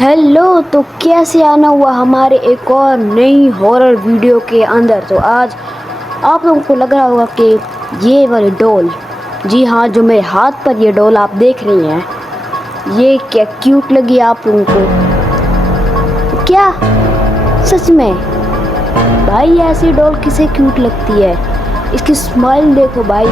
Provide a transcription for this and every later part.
Hello, तो कैसे आना हुआ हमारे एक और नई हॉरर वीडियो के अंदर। तो आज आप लोगों को लग रहा होगा कि ये वाली डॉल, जी हाँ, जो मेरे हाथ पर ये डॉल आप देख रही हैं, ये क्या क्यूट लगी आप लोगों को? क्या सच में भाई ऐसी डॉल किसे क्यूट लगती है? इसकी स्माइल देखो भाई।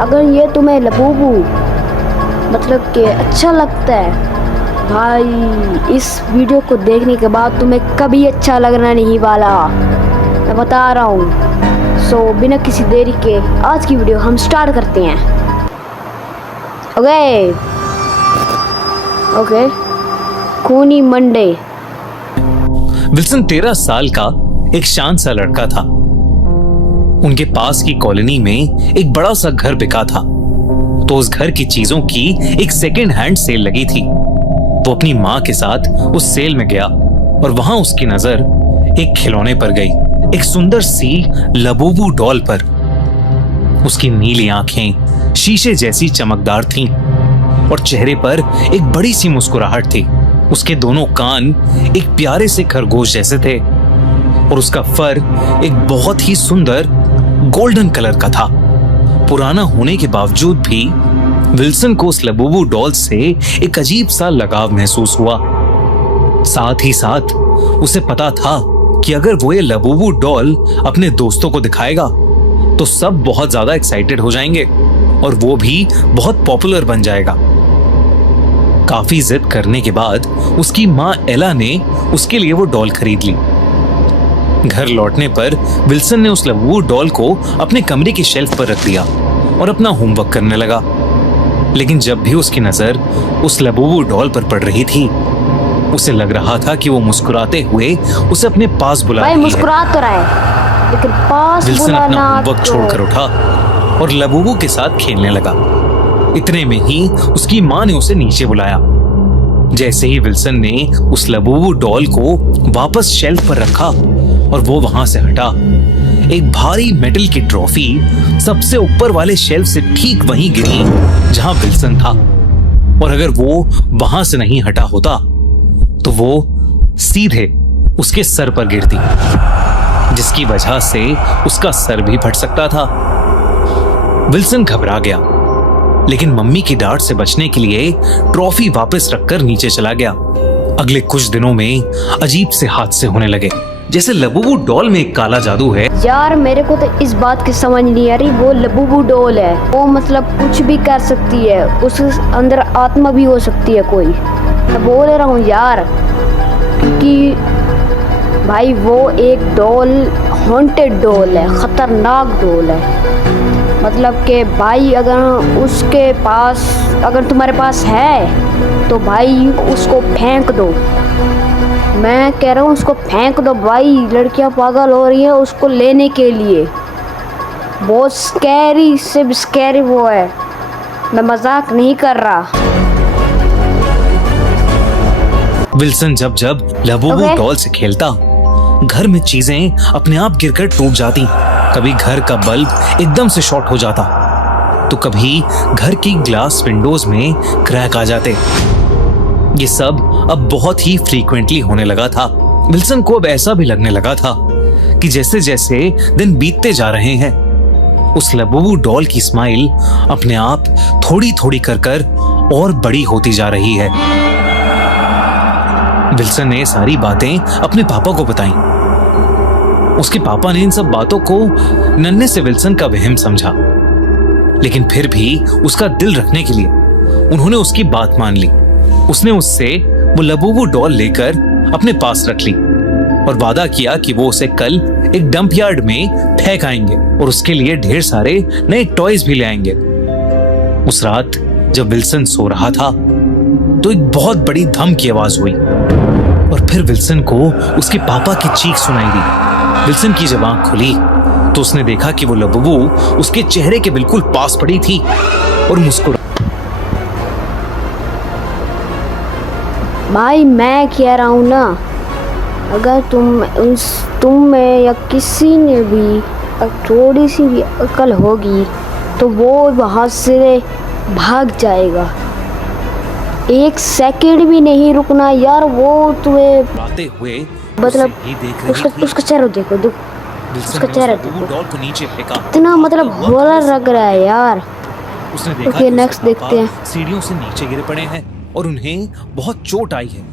अगर ये तुम्हें लबूबू मतलब कि अच्छा लगता है भाई, इस वीडियो को देखने के बाद तुम्हें कभी अच्छा लगना नहीं वाला, मैं बता रहा हूँ। सो बिना किसी देरी के आज की वीडियो हम स्टार्ट करते हैं। ओके खूनी मंडे। विल्सन 13 साल का एक शांत सा लड़का था। उनके पास की कॉलोनी में एक बड़ा सा घर बिका था, तो उस घर की चीजों की एक सेकेंड हैंड सेल लगी थी। वो अपनी माँ के साथ उस सेल में गया और वहां उसकी नजर एक खिलौने पर गई, एक सुंदर सी लबूबू डॉल पर। उसकी नीली आंखें शीशे जैसी चमकदार थीं और चेहरे पर एक बड़ी सी मुस्कुराहट थी। उसके दोनों कान एक प्यारे से खरगोश जैसे थे और उसका फर एक बहुत ही सुंदर गोल्डन कलर का था। पुराना होने के बावजूद भी विल्सन को उस लबूबू डॉल से एक अजीब सा लगाव महसूस हुआ। साथ ही साथ उसे पता था कि अगर वो ये लबूबू डॉल अपने दोस्तों को दिखाएगा तो सब बहुत ज्यादा एक्साइटेड हो जाएंगे और वो भी बहुत पॉपुलर बन जाएगा। काफी जिद करने के बाद उसकी माँ एला ने उसके लिए वो डॉल खरीद ली। घर लौटने पर विल्सन ने उस लबूबू डॉल को अपने कमरे की शेल्फ पर रख दिया और अपना होमवर्क करने लगा। लेकिन जब भी उसकी नजर उस लबूबू डॉल पर पड़ रही थी, उसे लग रहा था कि वो मुस्कुराते हुए उसे अपने पास बुला रही है। मुस्कुरा तो रहा है, लेकिन पास विल्सन अपना होमवर्क तो छोड़कर उठा और लबूबू के साथ खेलने लगा। इतने में ही उसकी माँ ने उसे नीचे बुलाया। जैसे ही विल्सन ने उस लबूबू डॉल को वापस शेल्फ पर रखा और वो वहां से हटा, एक भारी मेटल की ट्रॉफी सबसे ऊपर वाले शेल्फ से ठीक वहीं गिरी जहां विल्सन था। और अगर वो वहां से नहीं हटा होता तो वो सीधे उसके सर पर गिरती, जिसकी वजह से उसका सर भी फट सकता था। विल्सन घबरा गया, लेकिन मम्मी की डांट से बचने के लिए ट्रॉफी वापस रखकर नीचे चला गया। अगले कुछ दिनों में अजीब से हादसे होने लगे, जैसे लबूबू डॉल में एक काला जादू है। यार मेरे को तो इस बात की समझ नहीं आ रही, वो लबूबू डॉल है, वो मतलब कुछ भी कर सकती है, उस अंदर आत्मा भी हो सकती है कोई। मैं बोल रहा हूँ यार, क्योंकि भाई वो एक डॉल हॉन्टेड डॉल है, खतरनाक डॉल है। मतलब कि भाई अगर तुम्हारे पास है तो भाई उसको फेंक दो। मैं कह रहा हूँ उसको फेंक दो भाई, लड़कियां पागल हो रही हैं उसको लेने के लिए। बहुत स्कैरी से भी स्कैरी वो है, मैं मजाक नहीं कर रहा। विल्सन जब जब लबूबू डॉल से खेलता, घर में चीजें अपने आप गिरकर टूट जाती। कभी घर का बल्ब एकदम से शॉर्ट हो जाता, तो कभी घर की ग्लास विंडोज में क्रैक आ जाते। ये सब अब बहुत ही फ्रीक्वेंटली होने लगा था। विल्सन को अब ऐसा भी लगने लगा था कि जैसे जैसे दिन बीतते जा रहे हैं, उस लबूबू डॉल की स्माइल अपने आप थोड़ी थोड़ी कर और बड़ी होती जा रही है। विल्सन ने सारी बातें अपने पापा को बताई। उसके पापा ने इन सब बातों को नन्हे से विल्सन का वहम समझा, लेकिन फिर भी उसका दिल रखने के लिए उन्होंने उसकी बात मान ली। उसने उससे वो लबूबू डॉल लेकर अपने पास रख ली और वादा किया कि वो उसे कल एक डंप यार्ड में फेंक आएंगे और उसके लिए ढेर सारे नए टॉयज भी ले आएंगे। उस रात जब विल्सन सो रहा था तो एक बहुत बड़ी धम की आवाज हुई और फिर विल्सन को उसके पापा की चीख सुनाई दी। विल्सन की जब आंख खुली तो उसने देखा कि वो लबूबू उसके चेहरे के बिल्कुल पास पड़ी थी और मुस्कुरा। भाई मैं कह रहा हूँ ना, अगर तुम में या किसी ने भी थोड़ी सी भी अकल होगी तो वो वहाँ से भाग जाएगा। एक सेकंड भी नहीं रुकना यार। वो तुम्हें आते हुए मतलब उसे ही देख रही थी। उसका चेहरा देखो, विल्सन उसका ने चेहरा उस लबूबू देखो, डॉल को नीचे फेंका। इतना मतलब हॉरर लग रहा है यार। उसने देखा ओके, कि उसके नेक्स्ट देखते पापा हैं। सीढ़ियों से नीचे गिरे पड़े हैं और उन्हें बहुत चोट आई है।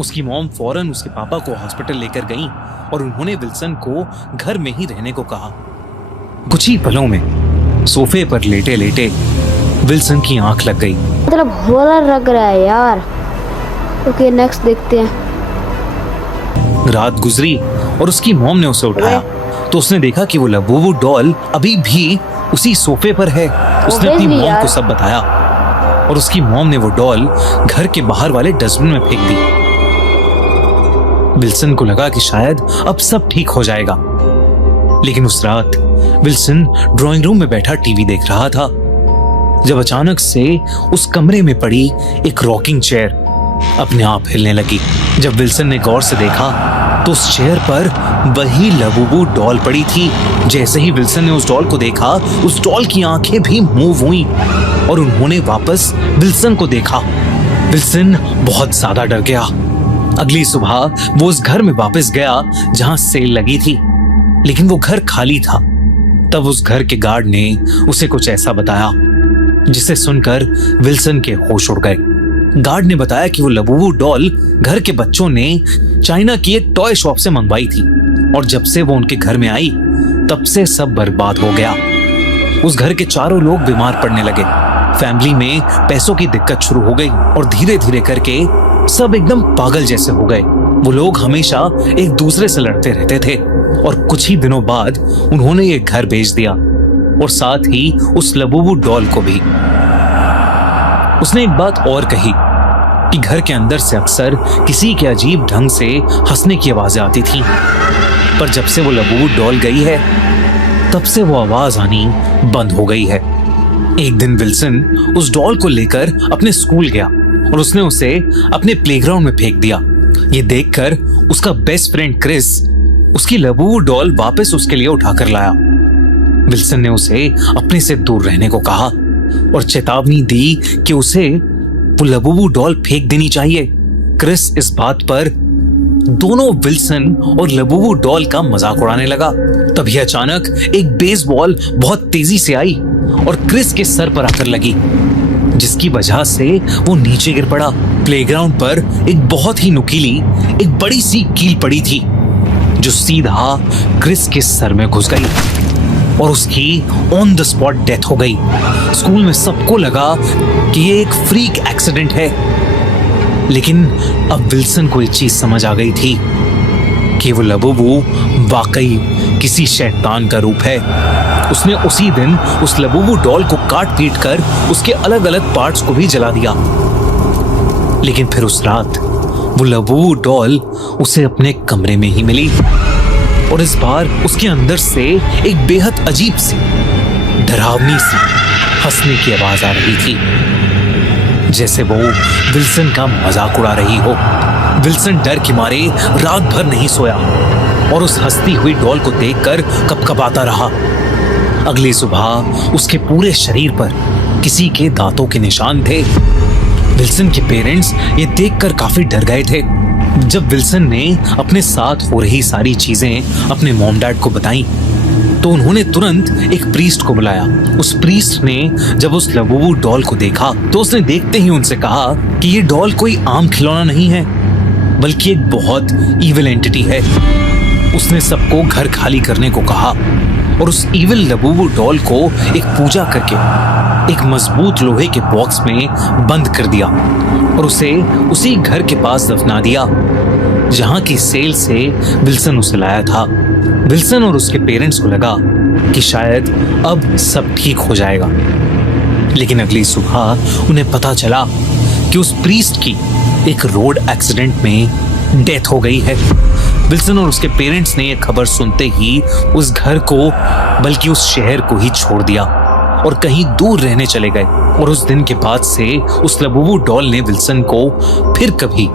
उसकी मॉम फौरन उसके पापा को हॉस्पिटल लेकर गई और उन्होंने विल्सन को घर में ही रहने को कहा। कुछ ही पलों में सोफे पर लेटे लेटे विल्सन की आंख लग गई। मतलब हॉरर लग रहा है यार। ओके, नेक्स्ट देखते हैं। रात गुजरी और उसकी मॉम ने उसे उठाया तो उसने देखा कि वो लबूबू डॉल अभी भी उसी सोफे पर है। उसने अपनी Obviously मॉम यार। को सब बताया और उसकी मॉम ने वो डॉल घर के बाहर वाले डस्टबिन में फेंक दी। विल्सन को लगा कि शायद अब सब ठीक हो जाएगा, लेकिन उस रात विल्सन ड्राइंग रूम में बैठा टीवी देख रहा था जब अचानक से उस कमरे में पड़ी एक रॉकिंग चेयर अपने आप हिलने लगी। जब विल्सन ने गौर से देखा तो उस चेयर पर वही लबूबू डॉल पड़ी थी। जैसे ही विल्सन ने उस डॉल को देखा, उस डॉल की आंखें भी मूव हुई और उन्होंने वापस विल्सन को देखा। विल्सन बहुत ज्यादा डर गया। अगली सुबह वो उस घर में वापस गया जहां सेल लगी थी, लेकिन वो घर खाली था। तब उस घर के गार्ड ने उसे कुछ ऐसा बताया जिसे सुनकर विल्सन के होश उड़ गए। गार्ड ने बताया कि वो लबूबू डॉल घर के बच्चों ने चाइना की एक टॉय शॉप से मंगवाई थी और जब से वो उनके घर में आई तब से सब बर्बाद हो गया। उस घर के चारों लोग बीमार पड़ने लगे। फैमिली में पैसों की दिक्कत शुरू हो गई और धीरे धीरे करके सब एकदम पागल जैसे हो गए। वो लोग हमेशा एक दूसरे से लड़ते रहते थे और कुछ ही दिनों बाद उन्होंने ये घर बेच दिया और साथ ही उस लबूबू डॉल को भी। उसने एक बात और कही कि घर के अंदर से अक्सर किसी के अजीब ढंग से हंसने की आवाजें आती थी, पर जब से वो लबूबू डॉल गई है तब से वो आवाज आनी बंद हो गई है। एक दिन विल्सन उस डॉल को लेकर अपने स्कूल गया और उसने उसे अपने प्लेग्राउंड में फेंक दिया। ये देखकर उसका बेस्ट फ्रेंड क्रिस उसकी लबूबू डॉल वापस उसके लिए उठाकर लाया। विल्सन ने उसे अपने से दूर रहने को कहा और चेतावनी दी कि उसे वो लबूबू डॉल फेंक देनी चाहिए। क्रिस इस बात पर दोनों विल्सन और लबूबू डॉल का मजाक उड़ाने लगा। तभी अचानक एक बेसबॉल बहुत तेजी से आई और क्रिस के सर पर आकर लगी, जिसकी वजह से वो नीचे गिर पड़ा। प्लेग्राउंड पर एक बहुत ही नुकीली एक बड़ी सी कील पड़ी थी जो सीधा क्रिस के सर में घुस गई और उसकी ऑन द स्पॉट डेथ हो गई। स्कूल में सबको लगा कि ये एक फ्रीक एक्सीडेंट है, लेकिन अब विल्सन को एक चीज समझ आ गई थी कि वो लबूबू वाकई किसी शैतान का रूप है। उसने उसी दिन उस लबूबू डॉल को काट पीट कर उसके अलग अलग पार्ट्स को भी जला दिया। लेकिन फिर उस रात वो लबूबू डॉल उसे अपने कमरे में ही मिली और इस बार उसके अंदर से एक बेहद अजीब सी डरावनी सी हंसने की आवाज आ रही थी, जैसे वो विल्सन का मजाक उड़ा रही हो। विल्सन डर के मारे रात भर नहीं सोया और उस हंसती हुई डॉल को देखकर कपकपाता रहा। अगली सुबह उसके पूरे शरीर पर किसी के दांतों के निशान थे। विल्सन के पेरेंट्स ये देखकर काफी डर गए थे। जब विल्सन ने अपने साथ हो रही सारी चीजें अपने मॉम डैड को बताई तो उन्होंने तुरंत एक प्रीस्ट को बुलाया। उस प्रीस्ट ने जब उस लबूबू डॉल को देखा तो उसने देखते ही उनसे कहा कि ये डॉल कोई आम खिलौना नहीं है, बल्कि एक बहुत इविल एंटिटी है। उसने सबको घर खाली करने को कहा और उस इविल लबूबू डॉल को एक पूजा करके एक मजबूत लोहे के बॉक्स में बंद कर दिया और उसे उसी घर के पास दफना दिया जहां की सेल से विल्सन उसे लाया था। विल्सन और उसके पेरेंट्स को लगा कि शायद अब सब ठीक हो जाएगा, लेकिन अगली सुबह उन्हें पता चला कि उस प्रीस्ट की एक रोड एक्सीडेंट में डेथ हो गई है। विल्सन और उसके पेरेंट्स ने यह खबर सुनते ही उस घर को बल्कि उस शहर को ही छोड़ दिया और कहीं दूर रहने चले गए। और उस दिन के बाद से उस लबूबू डॉल ने विल्सन को फिर कभी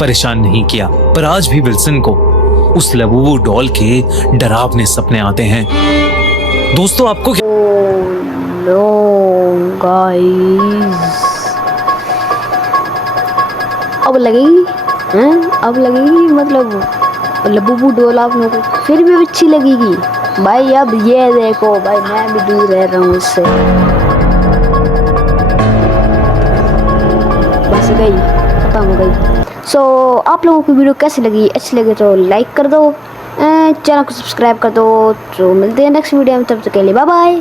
परेशान नहीं किया। पर आज भी विल्सन को उस लबूबू डॉल के डरावने सपने आते हैं। दोस्तों आपको नो गाइस, लगेगी हैं, अब लगेगी मतलब लबूबू डोल आप लोगों को फिर भी अच्छी लगेगी भाई। अब ये देखो भाई, मैं भी दूर रह रहा हूँ उससे, बस गई, खत्म हो गई। सो आप लोगों को वीडियो कैसी लगी, अच्छी लगी तो लाइक कर दो, चैनल को सब्सक्राइब कर दो। तो मिलते हैं नेक्स्ट वीडियो में, तब तक के लिए बाय बाय।